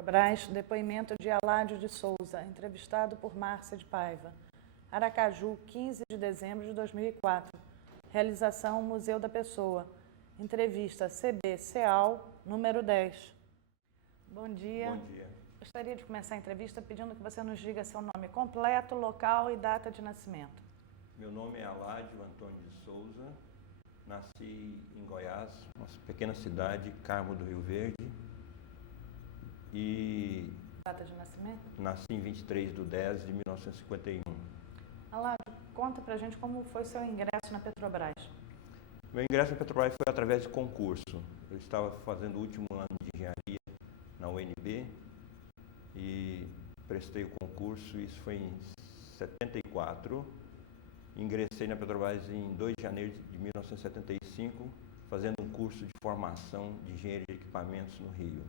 Petrobras, depoimento de Aládio de Souza, entrevistado por Márcia de Paiva. Aracaju, 15 de dezembro de 2004. Realização Museu da Pessoa. Entrevista CB-CEAL, número 10. Bom dia. Bom dia. Gostaria de começar a entrevista pedindo que você nos diga seu nome completo, local e data de nascimento. Meu nome é Aládio Antônio de Souza. Nasci em Goiás, uma pequena cidade, Carmo do Rio Verde. E Data de nascimento? nasci em 23 de 10 de 1951. Aládio, conta pra gente como foi seu ingresso na Petrobras. Meu ingresso na Petrobras foi através de concurso. Eu estava fazendo o último ano de engenharia na UNB e prestei o concurso, isso foi em 74. Ingressei na Petrobras em 2 de janeiro de 1975, fazendo um curso de formação de engenharia de equipamentos no Rio.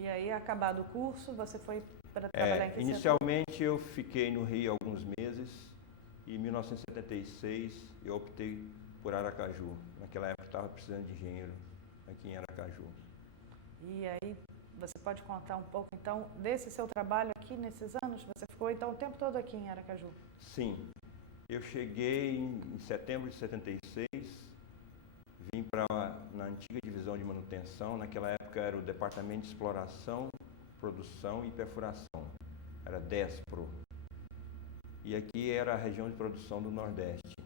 E aí, acabado o curso, você foi para trabalhar em que Inicialmente eu fiquei no Rio alguns meses e em 1976 eu optei por Aracaju. Naquela época eu estava precisando de engenheiro aqui em Aracaju. E aí, você pode contar um pouco, então, desse seu trabalho aqui nesses anos? Você ficou, então, o tempo todo aqui em Aracaju? Sim. Eu cheguei em setembro de 76, vim na antiga divisão de manutenção. Naquela época era o Departamento de Exploração, Produção e Perfuração. Era DESPRO. E aqui era a região de produção do Nordeste.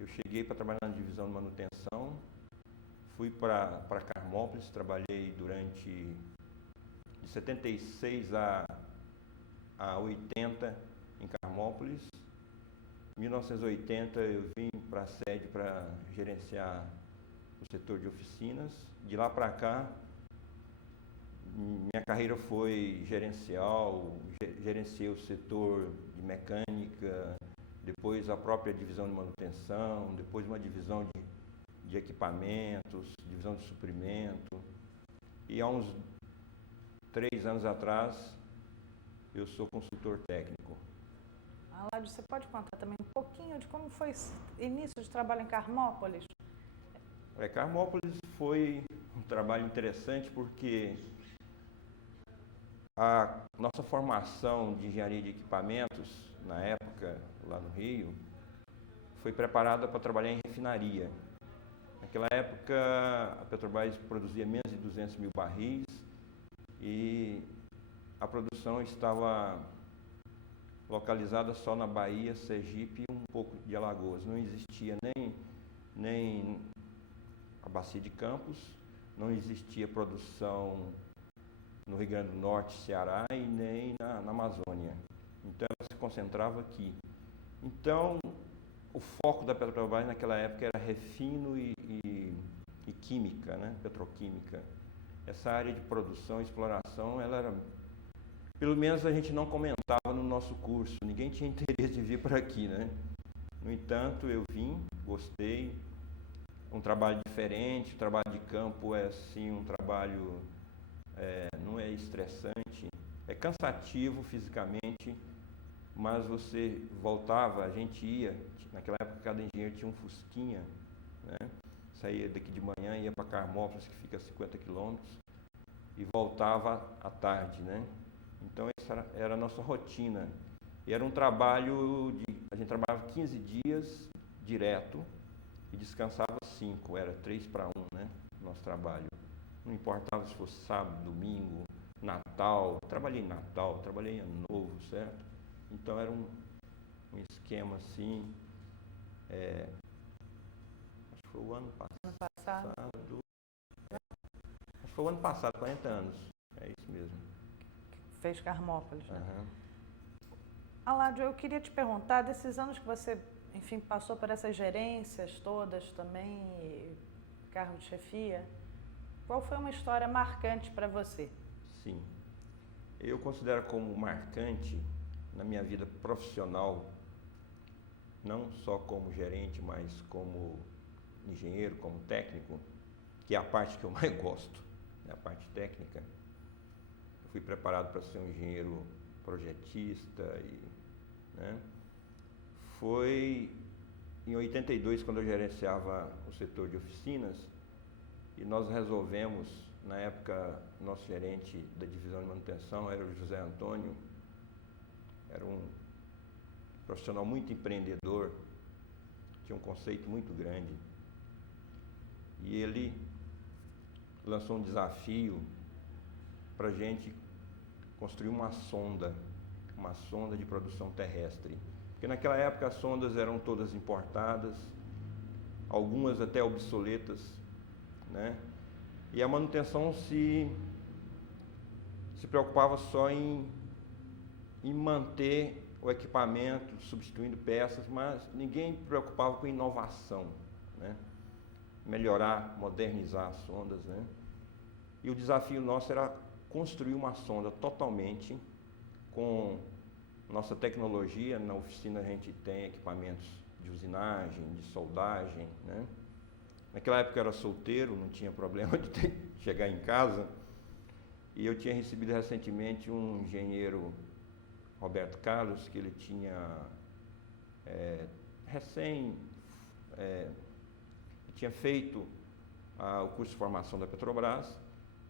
Eu cheguei para trabalhar na divisão de manutenção, fui para Carmópolis, trabalhei de 76 a 80 em Carmópolis. Em 1980 eu vim para a sede para gerenciar o setor de oficinas. De lá para cá, minha carreira foi gerencial, gerenciei o setor de mecânica, depois a própria divisão de manutenção, depois uma divisão de equipamentos, divisão de suprimento. E há uns 3 anos atrás, eu sou consultor técnico. Aládio, você pode contar também um pouquinho de como foi o início de trabalho em Carmópolis? Carmópolis foi um trabalho interessante porque a nossa formação de engenharia de equipamentos, na época, lá no Rio, foi preparada para trabalhar em refinaria. Naquela época, a Petrobras produzia menos de 200 mil barris e a produção estava localizada só na Bahia, Sergipe e um pouco de Alagoas. Não existia nem a Bacia de Campos, não existia produção no Rio Grande do Norte, Ceará e nem na Amazônia. Então ela se concentrava aqui. Então o foco da Petrobras naquela época era refino e química, né? Petroquímica. Essa área de produção e exploração, ela era... Pelo menos a gente não comentava no nosso curso, ninguém tinha interesse de vir para aqui, né? No entanto, eu vim, gostei, um trabalho diferente, o trabalho de campo é assim, um trabalho, não é estressante, é cansativo fisicamente, mas você voltava, a gente ia, naquela época cada engenheiro tinha um Fusquinha, né? Saía daqui de manhã, ia para Carmópolis, que fica a 50 quilômetros, e voltava à tarde, né? Então essa era a nossa rotina. E era um trabalho a gente trabalhava 15 dias direto e descansava 5, era 3 para 1, né? Nosso trabalho. Não importava se fosse sábado, domingo, Natal, trabalhei em Natal, trabalhei em Ano Novo, certo? Então era um esquema assim. Acho que foi o ano passado. Acho que foi o ano passado, 40 anos. É isso mesmo. Fez Carmópolis, né? Uhum. Aládio, eu queria te perguntar, desses anos que você, enfim, passou por essas gerências todas também, cargo de chefia, qual foi uma história marcante para você? Sim. Eu considero como marcante na minha vida profissional, não só como gerente, mas como engenheiro, como técnico, que é a parte que eu mais gosto, é a parte técnica. Eu fui preparado para ser um engenheiro projetista né? Foi em 82, quando eu gerenciava o setor de oficinas, e nós resolvemos, na época, nosso gerente da divisão de manutenção era o José Antônio, era um profissional muito empreendedor, tinha um conceito muito grande, e ele lançou um desafio para a gente construir uma sonda de produção terrestre. Porque naquela época as sondas eram todas importadas, algumas até obsoletas, né? E a manutenção se preocupava só em manter o equipamento, substituindo peças, mas ninguém preocupava com inovação, né? Melhorar, modernizar as sondas, né? E o desafio nosso era construir uma sonda totalmente com nossa tecnologia. Na oficina a gente tem equipamentos de usinagem, de soldagem, né? Naquela época eu era solteiro, não tinha problema de chegar em casa, e eu tinha recebido recentemente um engenheiro, Roberto Carlos, que ele tinha tinha feito o curso de formação da Petrobras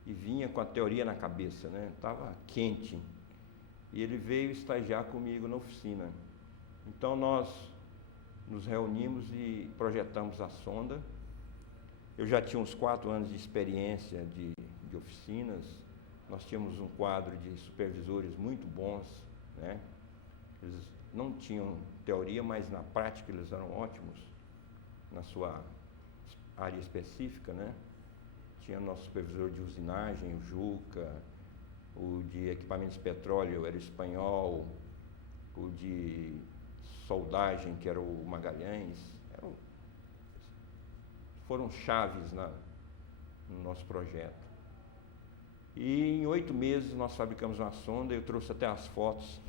e vinha com a teoria na cabeça, né? Estava quente. E ele veio estagiar comigo na oficina. Então nós nos reunimos e projetamos a sonda. Eu já tinha uns 4 anos de experiência de oficinas. Nós tínhamos um quadro de supervisores muito bons, né? Eles não tinham teoria, mas na prática eles eram ótimos na sua área específica, né? Tinha nosso supervisor de usinagem, o Juca, o de equipamentos de petróleo era o Espanhol, o de soldagem, que era o Magalhães. Foram chaves no nosso projeto. E em 8 meses nós fabricamos uma sonda, eu trouxe até as fotos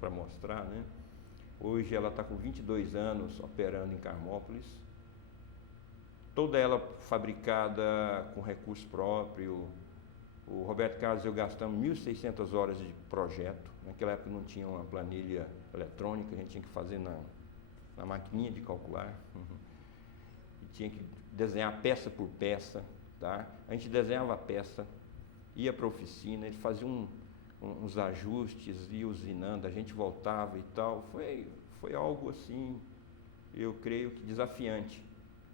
para mostrar, né? Hoje ela está com 22 anos operando em Carmópolis, toda ela fabricada com recurso próprio. O Roberto Carlos e eu gastamos 1.600 horas de projeto. Naquela época não tinha uma planilha eletrônica, a gente tinha que fazer na maquininha de calcular. E tinha que desenhar peça por peça, tá? A gente desenhava a peça, ia para a oficina, ele fazia uns ajustes, ia usinando, a gente voltava e tal. Foi algo assim, eu creio que desafiante,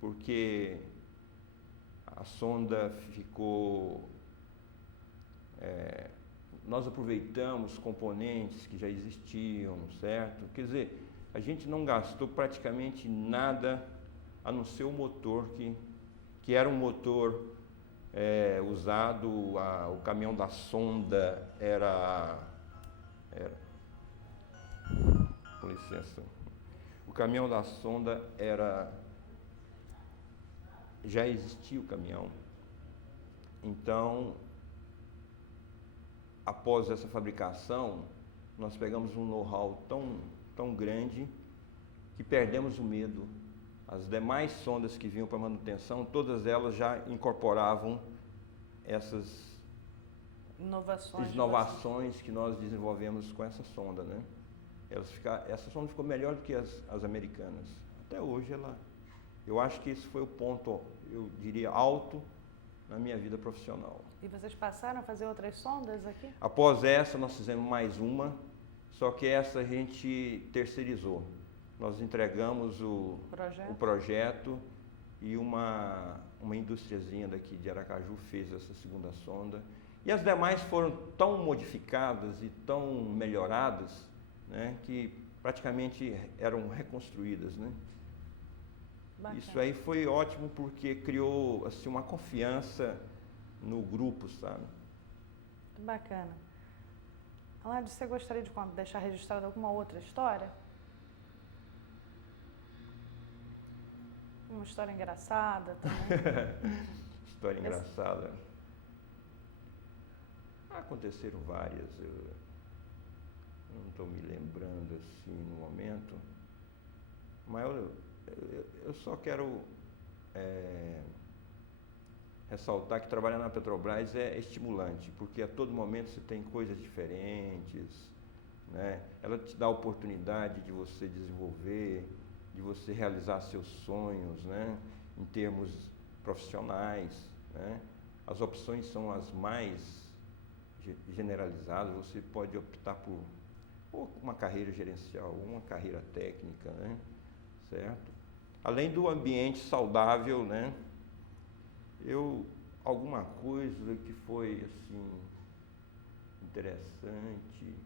porque a sonda ficou... nós aproveitamos componentes que já existiam, certo? Quer dizer, a gente não gastou praticamente nada a não ser o motor, que era um motor usado, o caminhão da sonda era... Com licença. O caminhão da sonda já existia o caminhão. Então, após essa fabricação, nós pegamos um know-how tão grande que perdemos o medo. As demais sondas que vinham para manutenção, todas elas já incorporavam essas inovações que nós desenvolvemos com essa sonda, né? Essa sonda ficou melhor do que as americanas. Até hoje eu acho que esse foi o ponto, eu diria, alto na minha vida profissional. E vocês passaram a fazer outras sondas aqui? Após essa, nós fizemos mais uma, só que essa a gente terceirizou. Nós entregamos o projeto e uma indústriazinha daqui de Aracaju fez essa segunda sonda. E as demais foram tão modificadas e tão melhoradas, né, que praticamente eram reconstruídas, né? Bacana. Isso aí foi ótimo porque criou assim, uma confiança no grupo, sabe? Bacana. Aládio, você gostaria de deixar registrada alguma outra história? Uma história engraçada também? História engraçada. Aconteceram várias, eu não estou me lembrando assim no momento, mas eu só quero ressaltar que trabalhar na Petrobras é estimulante, porque a todo momento você tem coisas diferentes, né? Ela te dá a oportunidade de você desenvolver, de você realizar seus sonhos, né? Em termos profissionais, né? As opções são as mais generalizadas, você pode optar por ou uma carreira gerencial, ou uma carreira técnica, né? Certo? Além do ambiente saudável, né? Alguma coisa que foi, assim, interessante,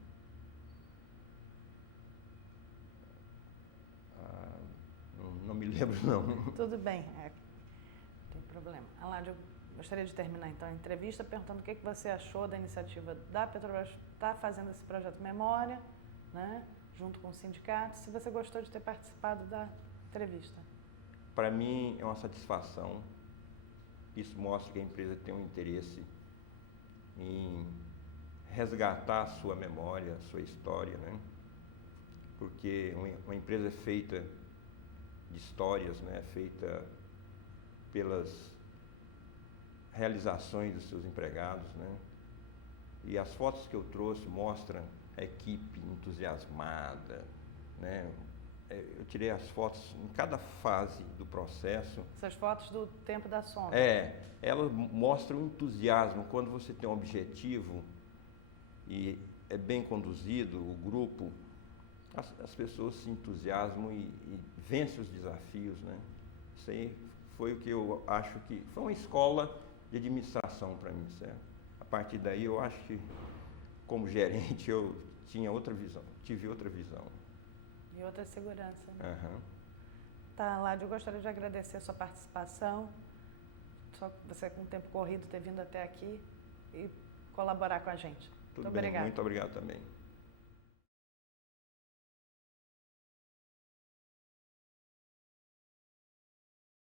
não me lembro, não. Tudo bem, não tem problema. Aládio, eu gostaria de terminar então a entrevista perguntando o que você achou da iniciativa da Petrobras estar fazendo esse projeto Memória, né, junto com o sindicato, se você gostou de ter participado da entrevista. Para mim é uma satisfação, isso mostra que a empresa tem um interesse em resgatar a sua memória, a sua história, né? Porque uma empresa é feita de histórias, né? Feita pelas realizações dos seus empregados, né? E as fotos que eu trouxe mostram a equipe entusiasmada, né? Eu tirei as fotos em cada fase do processo. Essas fotos do tempo da sonda. Elas mostram o entusiasmo quando você tem um objetivo e é bem conduzido, o grupo, as pessoas se entusiasmam e vencem os desafios, né? Isso aí foi o que eu acho que foi uma escola de administração para mim, certo? A partir daí eu acho que, como gerente, eu tinha outra visão, tive outra visão. E outra segurança, né? Uhum. Tá, Ládio, eu gostaria de agradecer a sua participação, só você com o tempo corrido ter vindo até aqui e colaborar com a gente. Tudo Muito bem, obrigada. muito obrigado também.